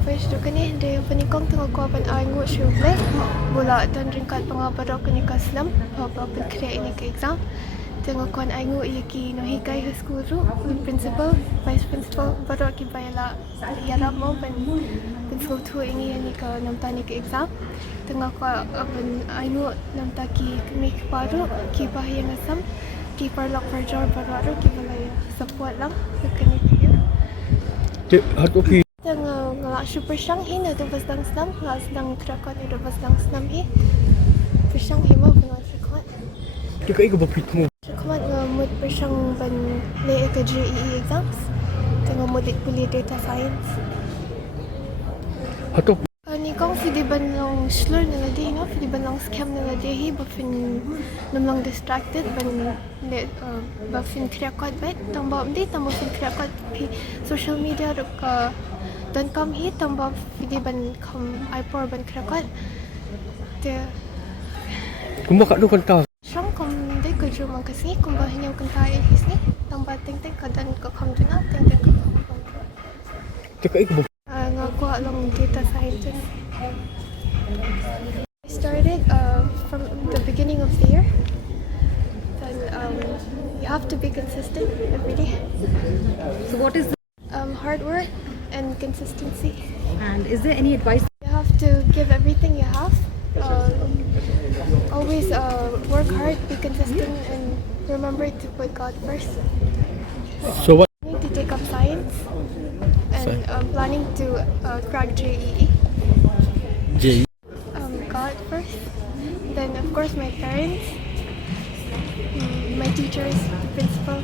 Page tu kini dia penikong tengah kuapan angut Syiemlieh bola dan ringkat pengabar kini kaslam apa kreat ini ke exam tengah kuan angut yaki no hikai guru principal vice principal baru ki bayala yara mo ban principal tu ini ke namta ni ke exam tengah kuan angut namta ki kami baru ki bahayang asam ki perlok perjor baru ki balaya support lang kini dia tengah ngelak super syang hi na tu basdang snam ngelak sedang kerakot itu basdang snam hi persyang hi mau benar kerakot Juga ikut berfitmu. kerakot ngemut persyang ban le ke JEE exams tengah mudik kuliah data science Atau ni kong fi di ban long slur na ladi no fi di ban long scam na ladi hi bafin namlang distracted ban le bafin kerakot bet tambah ndi tambah fin kerakot pi social media ruk dan kam hi tambah video ban kam ipor ban kerakot dia kumba kat tu kata. syang kam de kerja mangkas ni kumba hanya kanta his ni tambah teng kadan ko kam juna teng ko Juga ikut ngaku long data science I started from the beginning of the year then you have to be consistent every day So what is hard work and consistency. and is there any advice? You have to give everything you have. Always work hard, be consistent, and remember to put God first. So what? I need to take up science and planning to crack JEE. J. God first, then of course my parents, my teachers, the principal.